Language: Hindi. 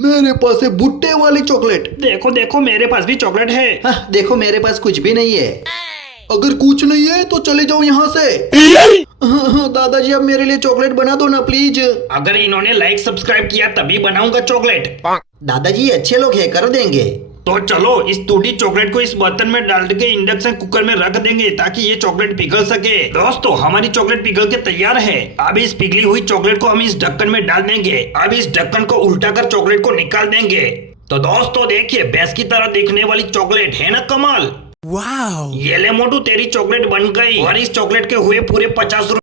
मेरे पास है भुट्टे वाली चॉकलेट। देखो देखो मेरे पास भी चॉकलेट है। हाँ, देखो मेरे पास कुछ भी नहीं है। अगर कुछ नहीं है तो चले जाओ यहाँ से। हाँ, दादाजी अब मेरे लिए चॉकलेट बना दो ना प्लीज। अगर इन्होंने लाइक सब्सक्राइब किया तभी बनाऊंगा चॉकलेट। दादाजी अच्छे लोग हैं, कर देंगे। तो चलो इस टूटी चॉकलेट को इस बर्तन में डाल के इंडक्शन कुकर में रख देंगे ताकि ये चॉकलेट पिघल सके। दोस्तों हमारी चॉकलेट पिघल के तैयार है। अब इस पिघली हुई चॉकलेट को हम इस ढक्कन में डाल देंगे। अब इस ढक्कन को उल्टा कर चॉकलेट को निकाल देंगे। तो दोस्तों देखिए भैंस की तरह दिखने वाली चॉकलेट है ना कमाल। वाओ! ये ले मोटू तेरी चॉकलेट बन गई और इस चॉकलेट के हुए पूरे 50